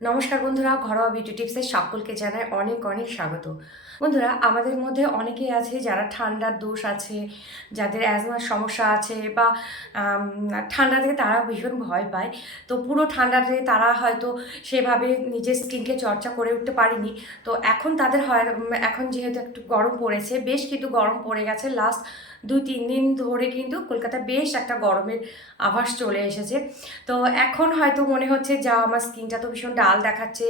নমস্কার বন্ধুরা, ঘরোয়া বিউটি টিপসের সকলকে জানাই অনেক অনেক স্বাগত। বন্ধুরা, আমাদের মধ্যে অনেকেই আছে যারা ঠান্ডার দোষ আছে, যাদের অ্যাজমার সমস্যা আছে বা ঠান্ডা থেকে তারা ভীষণ ভয় পায়। তো পুরো ঠান্ডাতে তারা হয়তো সেভাবে নিজের স্কিনকে চর্চা করে উঠতে পারেনি। তো এখন তাদের হয় এখন যেহেতু একটু গরম পড়েছে, বেশ কিন্তু গরম পড়ে গেছে। লাস্ট দুই, তিন দিন ধরে কিন্তু কলকাতায় বেশ একটা গরমের আভাস চলে এসেছে। তো এখন হয়তো মনে হচ্ছে, যা আমার স্কিনটা তো ভীষণ ডাল দেখাচ্ছে,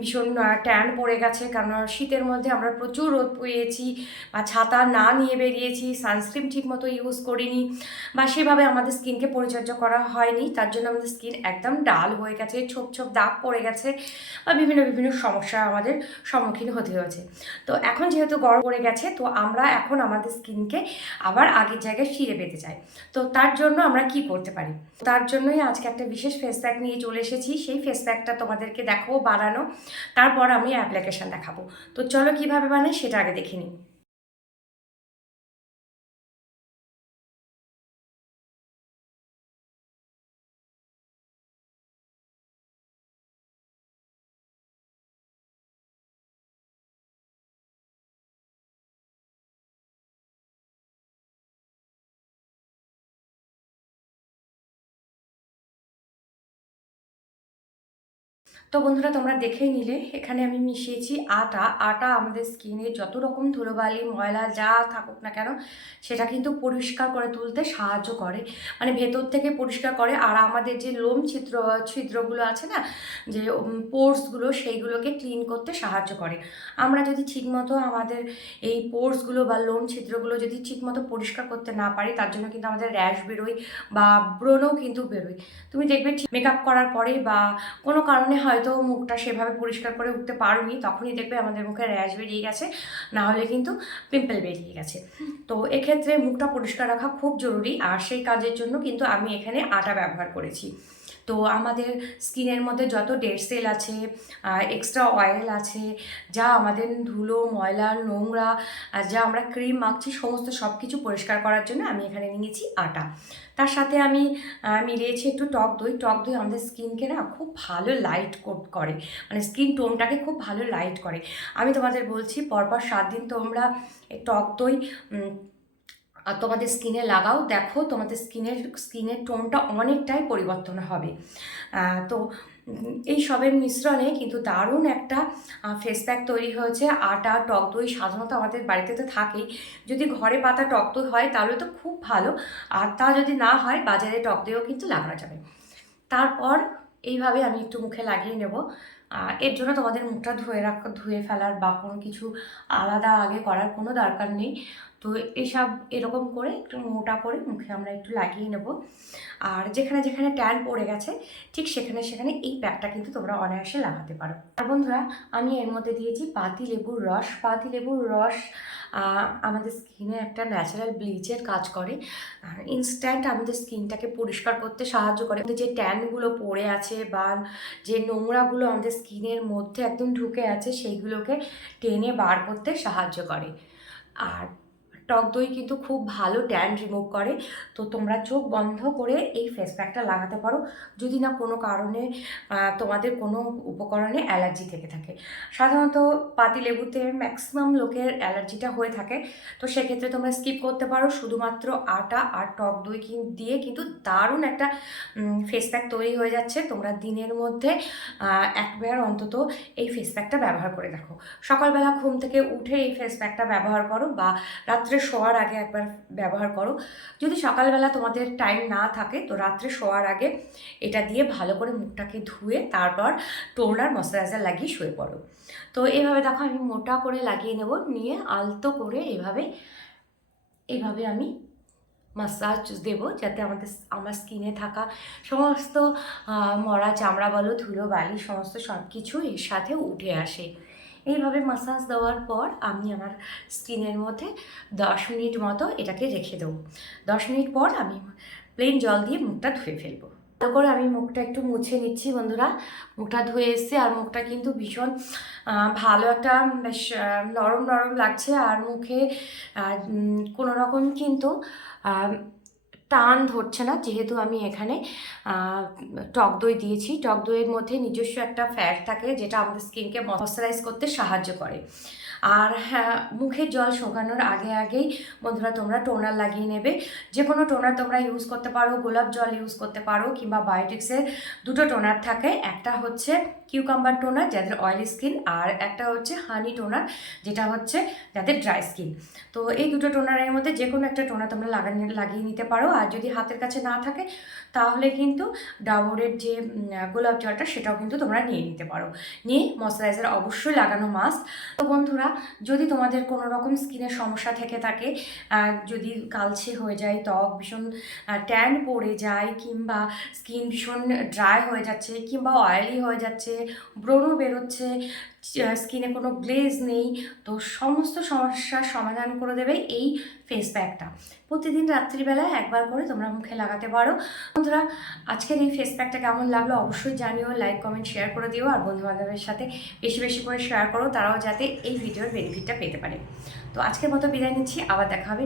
ভীষণ ট্যান পড়ে গেছে, কারণ শীতের মধ্যে আমরা প্রচুর রোদ পেয়েছি বা ছাতা না নিয়ে বেরিয়েছি, সানস্ক্রিন ঠিক মতো ইউজ করিনি বা সেভাবে আমাদের স্কিনকে পরিচর্যা করা হয়নি, তার জন্য আমাদের স্কিন একদম ডাল হয়ে গেছে, ছোপ ছোপ দাগ পড়ে গেছে বা বিভিন্ন বিভিন্ন সমস্যা আমাদের সম্মুখীন হতে হয়েছে। তো এখন যেহেতু গরম পড়ে গেছে, তো আমরা এখন আমাদের স্কিনকে আবার আগের জায়গায় ফিরে পেতে চাই। তো তার জন্য আমরা কি করতে পারি? তার জন্যই আজকে একটা বিশেষ ফেস প্যাক নিয়ে চলে এসেছি, সেই ফেস প্যাকটা তোমাদেরকে দেখাবো বানানো। তারপর আমি অ্যাপ্লিকেশান দেখাবো। তো চলো কীভাবে বানাই সেটা আগে দেখে নিই। তো বন্ধুরা, তোমরা দেখেই নিলে। এখানে আমি মিশিয়েছি আটা। আটা আমাদের স্কিনে যত রকম ধুলোবালি, ময়লা যা থাকুক না কেন, সেটা কিন্তু পরিষ্কার করে তুলতে সাহায্য করে। মানে ভেতর থেকে পরিষ্কার করে। আর আমাদের যে লোম ছিদ্র, ছিদ্রগুলো আছে না, যে পোর্সগুলো সেইগুলোকে ক্লিন করতে সাহায্য করে। আমরা যদি ঠিকমতো আমাদের এই পোর্সগুলো বা লোম ছিদ্রগুলো যদি ঠিকমতো পরিষ্কার করতে না পারি, তার জন্য কিন্তু আমাদের র্যাশ বেরোয় বা ব্রণও কিন্তু বেরোয়। তুমি দেখবে মেকআপ করার পরে বা কোনো কারণে হয়তো মুখটা সেভাবে পরিষ্কার করে উঠতে পারোনি, তখনই দেখবে আমাদের মুখে র্যাশ বেরিয়ে গেছে, না হলে কিন্তু পিম্পল বেরিয়ে গেছে। তো এক্ষেত্রে মুখটা পরিষ্কার রাখা খুব জরুরি, আর সেই কাজের জন্য কিন্তু আমি এখানে আটা ব্যবহার করেছি। তো আমাদের স্কিনের মধ্যে যত ডেড সেল আছে এক্সট্রা অয়েল আছে, যা আমাদের ধুলো, ময়লা, নোংরা যা আমরা ক্রিম মাখছি, সমস্ত সব কিছু পরিষ্কার করার জন্য আমি এখানে নিয়েছি আটা। তার সাথে আমি মিলিয়েছি একটু টক দই। টক দই আমাদের স্কিনকে না খুব ভালো লাইট করে। মানে স্কিন টোনটাকে খুব ভালো লাইট করে। আমি তোমাদের বলছি, পরপর সাত দিন তোমরা টক দই তোমাদের স্কিনে লাগাও। দেখো, তোমাদের স্কিনের স্কিনের টোনটা অনেকটাই পরিবর্তন হবে। তো এই সবের মিশ্রণে কিন্তু দারুণ একটা ফেস প্যাক তৈরি হয়েছে। আটা, টক দই সাধারণত আমাদের বাড়িতে তো থাকেই যদি ঘরে পাতা টক দই হয়, তাহলে তো খুব ভালো। আর তা যদি না হয়, বাজারে টক দইও কিন্তু লাগানো যাবে। তারপর এইভাবে আমি একটু মুখে লাগিয়ে নেব। এর জন্য তোমাদের মুখটা ধুয়ে রাখ, ধুয়ে ফেলার বা কোনো কিছু আলাদা আগে করার কোনো দরকার নেই। তো এসব এরকম করে একটু মোটা করে মুখে আমরা একটু লাগিয়ে নেব। আর যেখানে যেখানে ট্যান পড়ে গেছে, ঠিক সেখানে সেখানে এই প্যাকটা কিন্তু তোমরা অনায়াসে লাগাতে পারো। আর বন্ধুরা, আমি এর মধ্যে দিয়েছি পাতি লেবুর রস। পাতি লেবুর রস আমাদের স্কিনে একটা ন্যাচারাল ব্লিচের কাজ করে। ইনস্ট্যান্ট আমাদের স্কিনটাকে পরিষ্কার করতে সাহায্য করে। যে ট্যানগুলো পড়ে আছে বা যে নোংরাগুলো আমাদের স্কিনের মধ্যে একদম ঢুকে আছে, সেইগুলোকে টেনে বার করতে সাহায্য করে। আর টক দই কিন্তু খুব ভালো ট্যান রিমুভ করে। তো তোমরা চোখ বন্ধ করে এই ফেস প্যাকটা লাগাতে পারো। যদি না কোনো কারণে তোমাদের কোনো উপকরণে অ্যালার্জি থেকে থাকে। সাধারণত পাতিলেবুতে ম্যাক্সিমাম লোকের অ্যালার্জিটা হয়ে থাকে। তো সেক্ষেত্রে তোমরা স্কিপ করতে পারো। শুধুমাত্র আটা আর টক দই দিয়ে কিন্তু দারুণ একটা ফেস প্যাক তৈরি হয়ে যাচ্ছে। তোমরা দিনের মধ্যে একবার অন্তত এই ফেস প্যাকটা ব্যবহার করে দেখো। সকালবেলা ঘুম থেকে উঠে এই ফেস প্যাকটা ব্যবহার করো বা রাত্রে শোয়ার আগে একবার ব্যবহার করো। যদি সকালবেলা তোমাদের টাইম না থাকে, তো রাত্রে শোয়ার আগে এটা দিয়ে ভালো করে মুখটাকে ধুয়ে তারপর টোনার ময়শ্চারাইজার লাগিয়ে শুয়ে পড়ো। তো এইভাবে দেখো আমি মোটা করে লাগিয়ে নেব, নিয়ে আলতো করে এভাবে এভাবে আমি মাসাজ দেব যাতে আমাদের, আমার স্কিনে থাকা সমস্ত মরা চামড়া, বলো, ধুলো, বালি, সমস্ত সব কিছু এর সাথে উঠে আসে। এইভাবে মাসাজ দেওয়ার পর আমি আমার স্কিনের মধ্যে দশ মিনিট মতো এটাকে রেখে দেবো। দশ মিনিট পর আমি প্লেন জল দিয়ে মুখটা ধুয়ে ফেলব। ভালো করে আমি মুখটা একটু মুছে নিচ্ছি বন্ধুরা। মুখটা ধুয়ে এসছে আর মুখটা কিন্তু ভীষণ ভালো একটা, বেশ নরম নরম লাগছে। আর মুখে কোনো রকম কিন্তু টান ধরছে না, যেহেতু আমি এখানে টক দই দিয়েছি। টক দইয়ের মধ্যে নিজস্ব একটা ফ্যাট থাকে, যেটা আমাদের স্কিনকে ময়শ্চারাইজ করতে সাহায্য করে। আর হ্যাঁ মুখের জল শোকানোর আগে আগেই বন্ধুরা তোমরা টোনার লাগিয়ে নেবে। যে কোনো টোনার তোমরা ইউজ করতে পারো, গোলাপ জল ইউজ করতে পারো, কিংবা বায়োটিক্সের দুটো টোনার থাকে। একটা হচ্ছে কিউকাম্বার টোনার যাদের অয়েলি স্কিন আর একটা হচ্ছে হানি টোনার যেটা হচ্ছে যাদের ড্রাই স্কিন তো এই দুটো টোনারের মধ্যে যে কোনো একটা টোনার তোমরা লাগানি, লাগিয়ে নিতে পারো। আর যদি হাতের কাছে না থাকে, তাহলে কিন্তু ডাবরের যে গোলাপ জলটা সেটাও কিন্তু তোমরা নিয়ে নিতে পারো। নিয়ে ময়শ্চারাইজার অবশ্যই লাগানো মাস্ট তো বন্ধুরা, যদি তোমাদের কোনো রকম স্কিনের সমস্যা থেকে থাকে যদি কালছে হয়ে যায়, ত্বক ভীষণ ট্যান পড়ে যায়, কিংবা স্কিন ভীষণ ড্রাই হয়ে যাচ্ছে, কিংবা অয়েলি হয়ে যাচ্ছে, ব্রণ বেরোচ্ছে স্কিনে কোনো গ্লেজ নেই, তো সমস্ত সমস্যার সমাধান করে দেবে এই ফেস প্যাকটা প্রতিদিন রাত্রিবেলায় একবার করে তোমরা মুখে লাগাতে পারো। বন্ধুরা, আজকের এই ফেস প্যাকটা কেমন লাগল অবশ্যই জানিও লাইক কমেন্ট শেয়ার করে দিও আর বন্ধু বান্ধবের সাথে বেশি বেশি করে শেয়ার করো, তারাও যাতে এই ভিডিওর বেনিফিটটা পেতে পারে। তো আজকের মতো বিদায় নিচ্ছি, আবার দেখা হবে